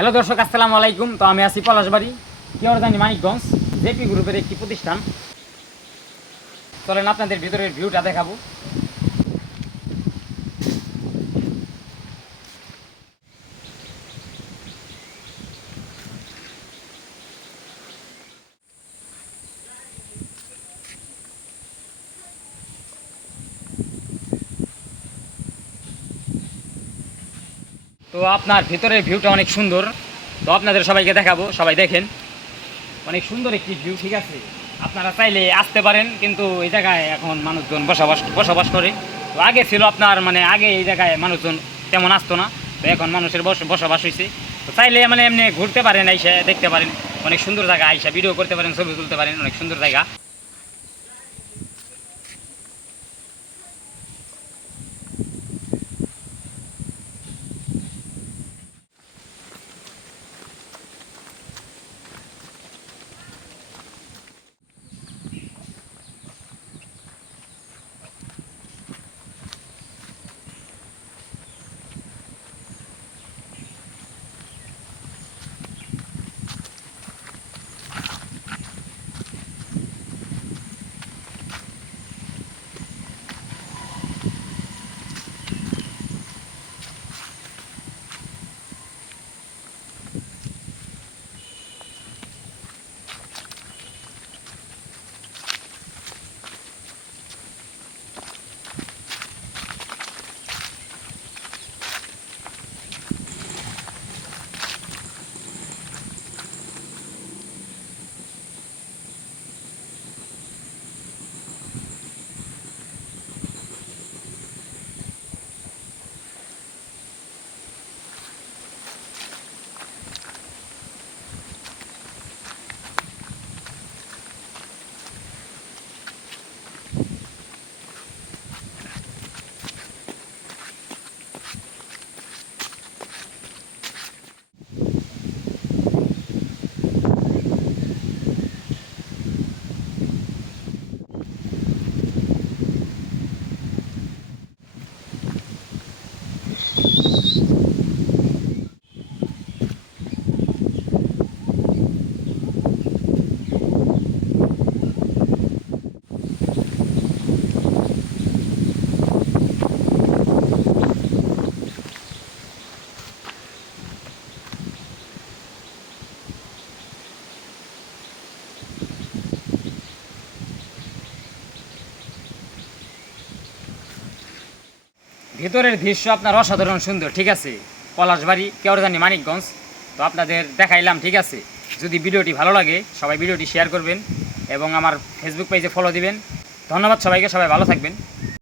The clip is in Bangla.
হ্যালো দর্শক, আসসালামু আলাইকুম। তো আমি আছি পলাশবাড়ি কেওড়াদানি মানিকগঞ্জ জেপি গ্রুপের একটি প্রতিষ্ঠান। চলেন আপনাদের ভিতরের ভিউটা দেখাবো। তো আপনার ভিতরের ভিউটা অনেক সুন্দর, তো আপনাদের সবাইকে দেখাবো, সবাই দেখেন। অনেক সুন্দর একটি ভিউ, ঠিক আছে। আপনারা চাইলে আসতে পারেন, কিন্তু এই জায়গায় এখন মানুষজন বসবাস করে। তো আগে ছিল আপনার আগে এই জায়গায় মানুষজন তেমন আসতো না, তো এখন মানুষের বসবাস হয়েছে। তো চাইলে এমনি ঘুরতে পারেন, আইসা দেখতে পারেন। অনেক সুন্দর জায়গা, আইসা ভিডিও করতে পারেন, ছবি তুলতে পারেন, অনেক সুন্দর জায়গা। ভিতরের দৃশ্য আপনার অসাধারণ সুন্দর, ঠিক আছে। পলাশবাড়ি কেওড়াদানি মানিকগঞ্জ। তো আপনাদের দেখাইলাম, ঠিক আছে। যদি ভিডিওটি ভালো লাগে, সবাই ভিডিওটি শেয়ার করবেন এবং আমার ফেসবুক পেজে ফলো দিবেন। ধন্যবাদ সবাইকে, সবাই ভালো থাকবেন।